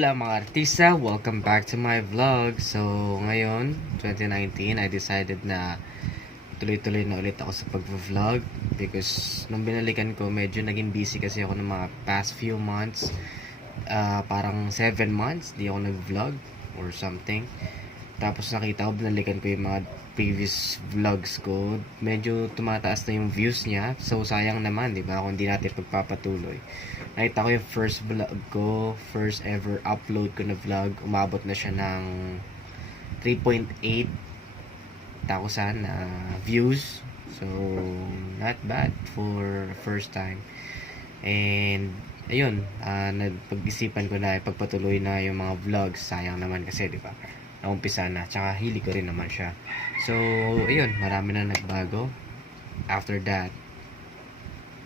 Hola mga artista, welcome back to my vlog. So, ngayon, 2019, I decided na tuloy-tuloy na ulit ako sa pag-vlog because nung binalikan ko, medyo naging busy kasi ako ng mga past few months. Parang 7 months, di ako nag-vlog or something. Tapos nakita ko, binalikan ko yung mga previous vlogs ko. Medyo tumataas na yung views niya. So, sayang naman, di ba? Kung hindi natin pagpapatuloy. Nakita ko yung first vlog ko, first ever upload ko na vlog. Umabot na siya ng 3.8 thousand views. So, not bad for first time. And, ayun, napag-isipan ko na ipagpatuloy na yung mga vlogs. Sayang naman kasi, di ba? Naumpisa na, tsaka hili ko rin naman siya. So, ayun, marami na nagbago. After that,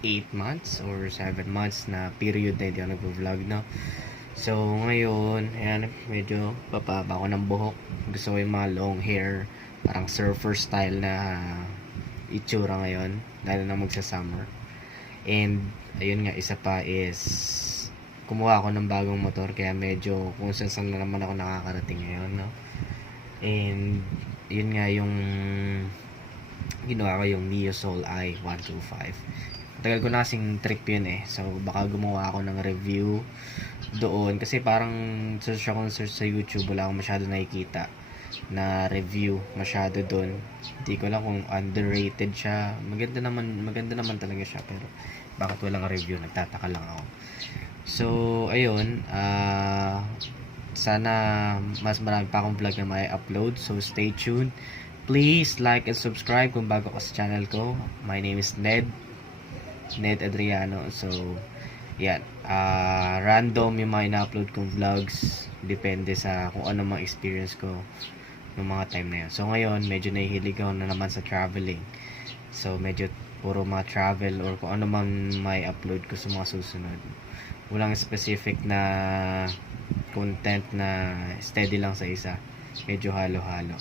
8 months or 7 months na period na hindi ako nag-vlog, no? So, ngayon, ayan, medyo papaba ko ng buhok. Gusto ko yung mga long hair, parang surfer style na itsura ngayon, lalo na magsa-summer. And, ayun nga, isa pa is kumuha ako ng bagong motor, kaya medyo kung saan na naman ako nakakarating ngayon, no? And, yun nga yung ginawa ko, yung Mio Soul i 125. Tagal ko na kasing trip yun eh. So, baka gumawa ako ng review doon. Kasi parang search ako ng search sa YouTube, wala akong masyado nakikita na review masyado doon. Hindi ko lang kung underrated siya. Maganda naman talaga siya. Pero, bakit walang review? Nagtataka lang ako. So, ayun. Sana mas marami pa akong vlog na may upload. So, stay tuned. Please like and subscribe kung bago ka sa channel ko. My name is Ned Adriano. So, yan. Random yung mga ina-upload kong vlogs. Depende sa kung ano mga experience ko ng mga time na yun. So, ngayon, medyo nahihilig ako na naman sa traveling. So, medyo puro mga travel or kung ano man may upload ko sa mga susunod. Walang specific na content na steady lang sa isa. Medyo halo-halo.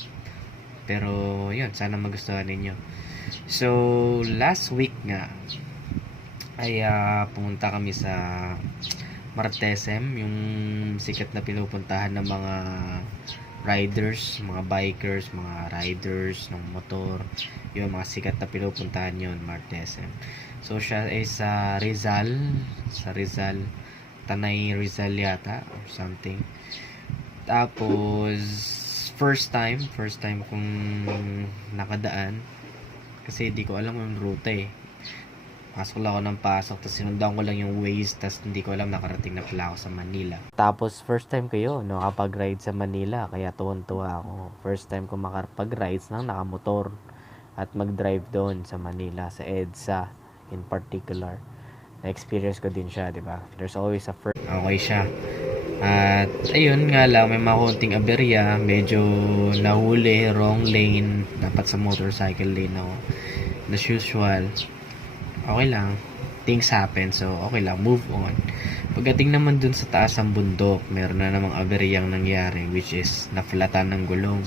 Pero, yun. Sana magustuhan ninyo. So, last week nga, ay pumunta kami sa Martesem, yung sikat na pinupuntahan ng mga riders, mga bikers, mga riders ng motor. Yung mga sikat na pinupuntahan yun, Martesem. So, siya ay sa Rizal, Tanay Rizal yata or something. Tapos first time kong nakadaan kasi hindi ko alam yung route eh. Pasok lang ako ng pasok, tapos sinundan ko lang yung Waze, tapos hindi ko alam nakarating na pala ako sa Manila. Tapos first time ko yun, nakapag-ride sa Manila, kaya tuwan-tuwa ako. First time ko makapag-rides ng nakamotor at mag-drive doon sa Manila, sa EDSA in particular. Na-experience ko din siya, di ba? There's always a first. Okay siya. At ayun nga lang, may mga konting aberya, medyo nahuli, wrong lane, dapat sa motorcycle lane ako. As usual, okay lang, things happen, so okay lang, move on. Pagdating naman dun sa taas ng bundok, meron na namang aberyang nangyari, which is naflatan ng gulong.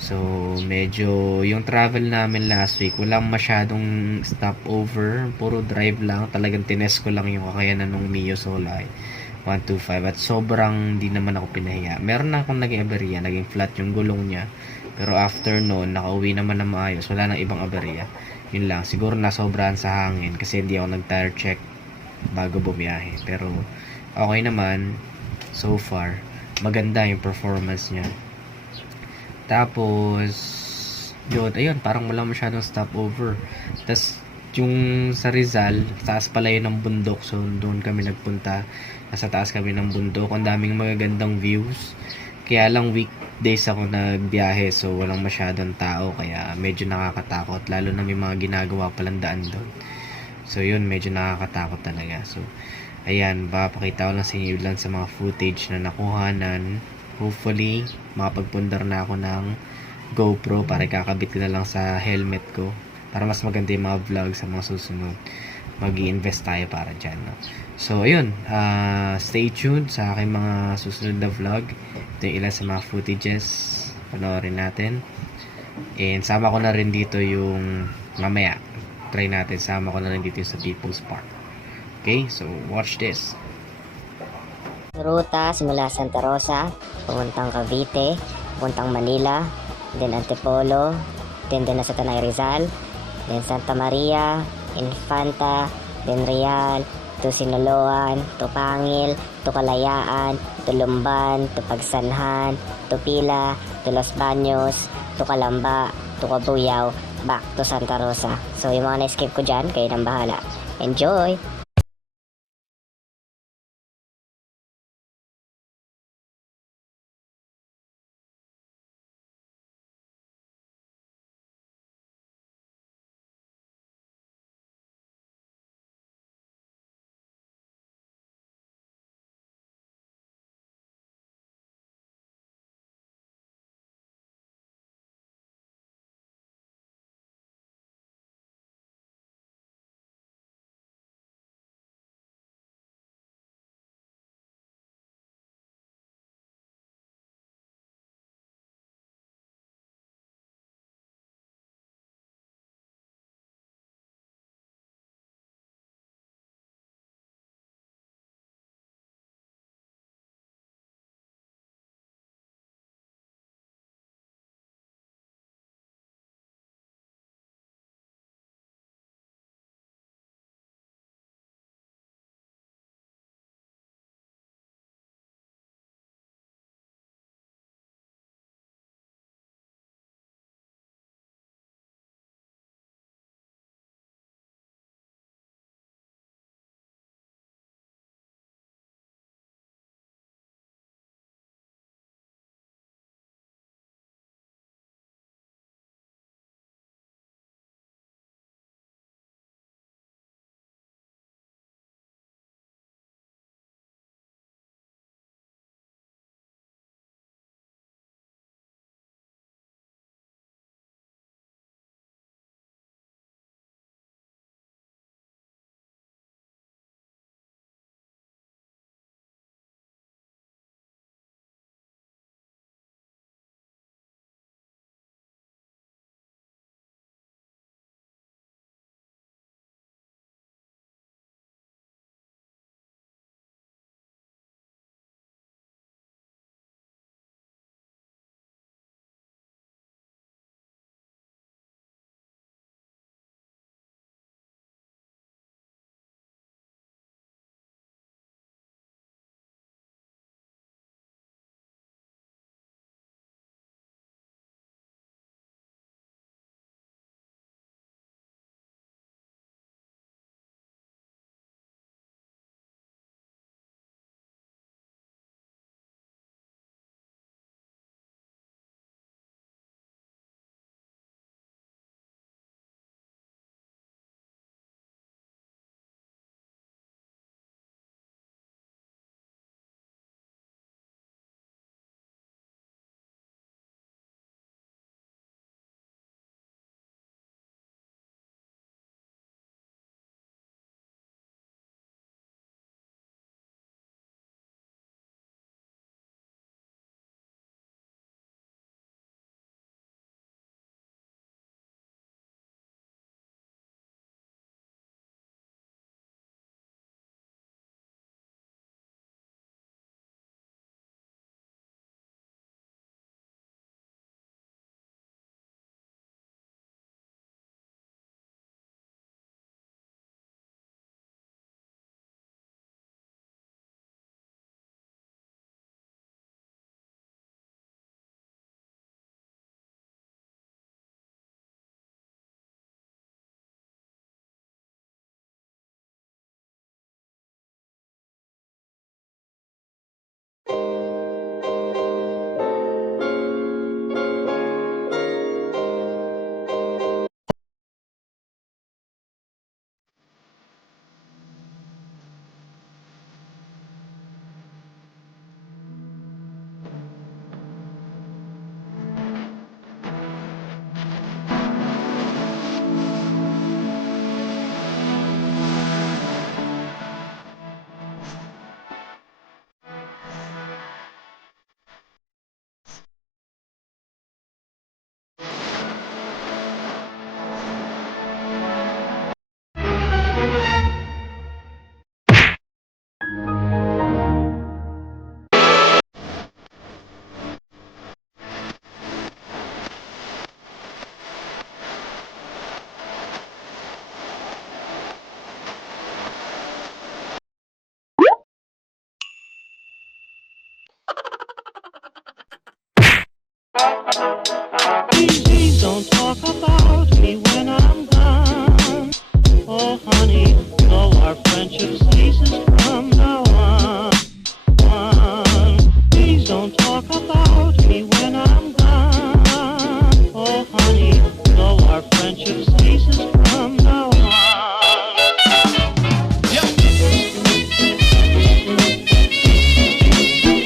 So, medyo yung travel namin last week, walang masyadong stopover, puro drive lang. Talagang tinest ko lang yung kakayanan ng Mio Soul i 125 at sobrang di naman ako pinahiya. Meron na akong naging aberya, naging flat yung gulong niya. Pero after noon, nakauwi naman na maayos, wala nang ibang aberya. Yun lang, siguro nasobrahan sa hangin kasi hindi ako nag-tire check bago bumiyahe. Pero okay naman, so far, maganda yung performance niya. Tapos, yun, ayun, parang wala masyadong stopover. Tapos, yung sa Rizal, taas pala yun ng bundok. So, doon kami nagpunta. Nasa taas kami ng bundok. Ang daming magagandang views. Kaya lang weekdays ako nagbiyahe. So, walang masyadong tao. Kaya medyo nakakatakot. Lalo na may mga ginagawa palang daan doon. So, yun, medyo nakakatakot talaga. So, ayan, papakita ko lang sa inyo lang sa mga footage na nakuhanan. Hopefully, makapagpundar na ako ng GoPro para kakabit ko na lang sa helmet ko para mas maganda yung mga vlog sa mga susunod. Mag-i-invest tayo para dyan, no? So, ayun, stay tuned sa aking mga susunod na vlog. Ito yung ilan sa mga footages, panoorin natin. And sama ko na rin dito yung mamaya, try natin, sama ko na rin dito yung sa People's Park. Okay, so watch this. Ruta simula Santa Rosa, pupuntang Cavite, pupuntang Manila, then Antipolo, then na sa Tanay Rizal, then Santa Maria, Infanta, then Real, to Sinaloan, to Pangil, to Kalayaan, to Lumban, to Pagsanhan, to Pila, to Los Baños, to Calamba, to Cabuyao, back to Santa Rosa. So yung mga na-skip ko dyan, kayo nang bahala. Enjoy!